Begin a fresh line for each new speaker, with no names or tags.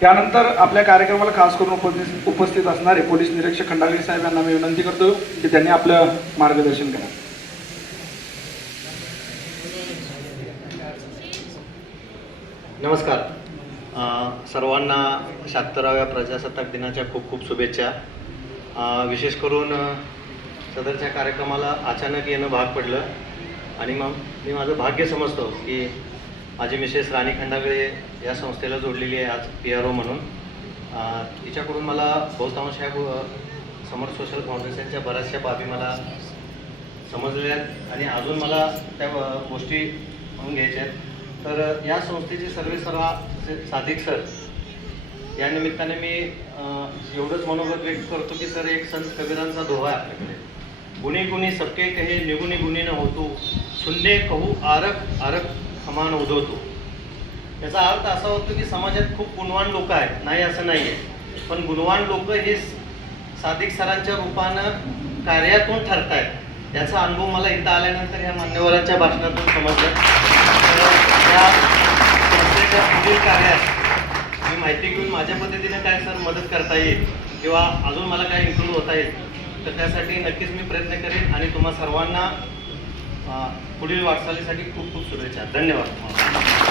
त्यानंतर आपल्या कार्यक्रमाला खास करून उपस्थित उपस्थित असणारे पोलीस निरीक्षक खंडागळे साहेब यांना मी विनंती करतो की त्यांनी आपलं मार्गदर्शन करा.
नमस्कार. सर्वांना शहात्तराव्या प्रजासत्ताक दिनाच्या खूप खूप शुभेच्छा. विशेष करून सदरच्या कार्यक्रमाला अचानक येणं भाग पडलं. आणि मग मी माझं भाग्य समजतो की माझी मिसेस राणी खंडागळे या संस्थेला जोडलेली आहे आज पी आर ओ म्हणून. तिच्याकडून मला बहुतांश ह्या समर सोशल फाउंडेशनच्या बऱ्याचशा बाबी मला समजलेल्या आहेत आणि अजून मला त्या गोष्टी म्हणून घ्यायच्या आहेत. तर या संस्थेचे सर्वे सर्वा साधिक सर या निमित्ताने मी एवढंच मनोगत व्यक्त करतो की सर एक संत कबीरांचा दोहा आहे आपल्याकडे. गुणी गुणी सबके कहे निगुणी गुणी न होतो. शून्य कहू आरक आरक समान उदवतो याचा अर्थ असा होतो की समाजात खूप गुणवान लोक आहेत. नाही असं नाही आहे पण गुणवान लोक हे साधिक सरांच्या रूपानं कार्यातून ठरत आहेत याचा अनुभव मला इथं आल्यानंतर या मान्यवरांच्या भाषणातून समजलं. तर या संस्थेच्या पुढील कार्यात मी माहिती घेऊन माझ्या पद्धतीने काय सर मदत करता येईल किंवा अजून मला काय इम्प्रूव्ह होता येईल तर त्यासाठी नक्कीच मी प्रयत्न करेन आणि तुम्हा सर्वांना पुढील वाटचालीसाठी खूप खूप शुभेच्छा. धन्यवाद.